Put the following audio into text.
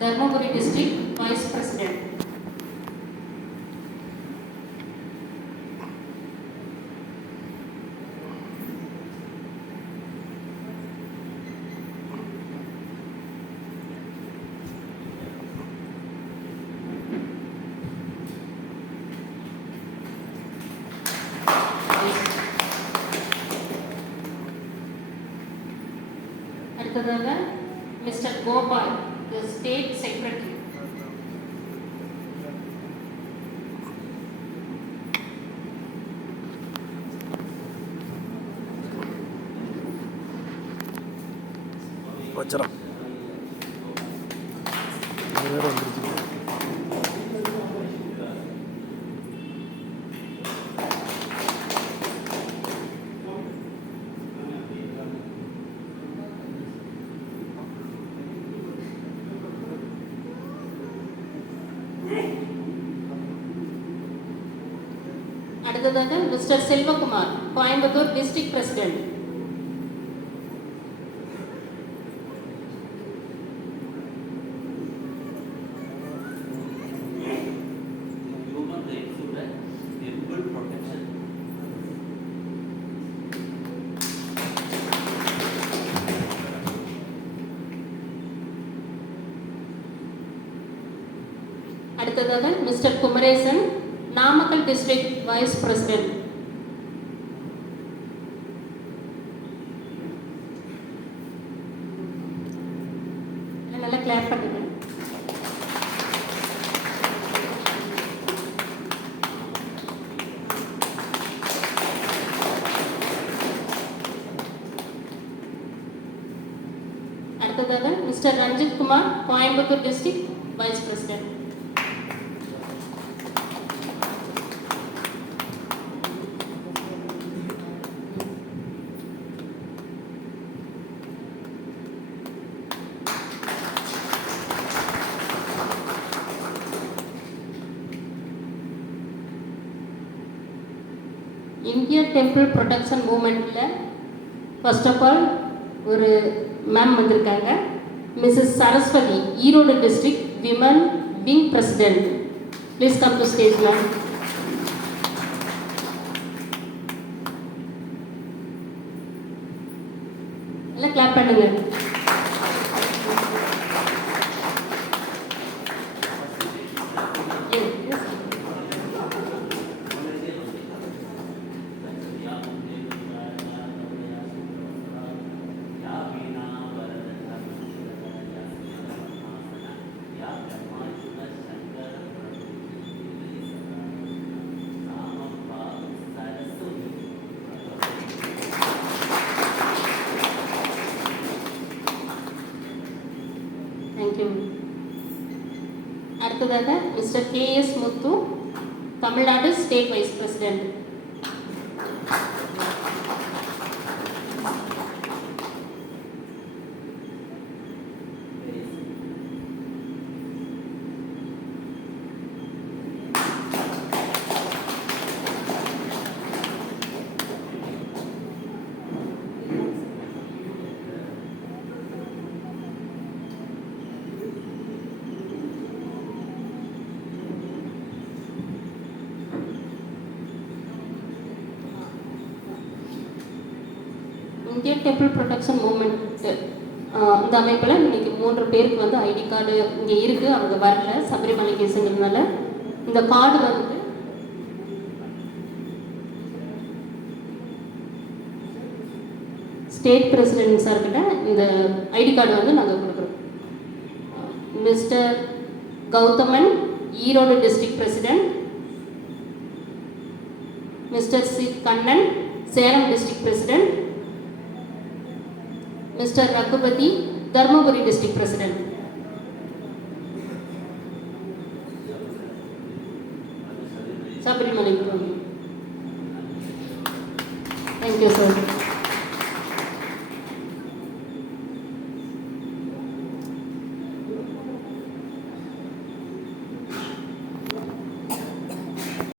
Dharmaburi District Vice President. அடுத்ததாக mister Gopal, the State Secretary. வச்சரம் அடுத்ததாக mister Selvakumar, Coimbatore district president. அடுத்ததாக mister Kumaresan, Namakkal district vice president. நல்லா கிளாப் பண்ணுங்க. அடுத்ததாக mister Ranjith Kumar, Coimbatore district vice president. Indian temple protection மூமெண்ட்டில் ஃபர்ஸ்ட் ஆஃப் ஆல் ஒரு மேம் வந்திருக்காங்க. Missus Saraswathi, Erode district women wing president. Please come to stage ma'am. எல்லாம் கிளாப் பண்ணுங்க. தேங்க்யூ. அடுத்ததாக mister KS Muthu, Tamil Nadu state vice president. Indian temple protection moment இந்த அமைப்பில் இன்றைக்கி 3 பேருக்கு வந்து ஐடி கார்டு இங்கே இருக்குது. அவங்க வரல, சபரிமலை கேஸுங்கிறதுனால. இந்த கார்டு வந்து ஸ்டேட் பிரசிடென்ட் சார்கிட்ட இந்த ஐடி கார்டு வந்து நாங்கள் கொடுக்குறோம். Mister Gowthaman, Erode district president. Mister C Kannan, Salem district president. Mister Raghupathi, Dharmapuri district president. Sabarimala. Thank you sir.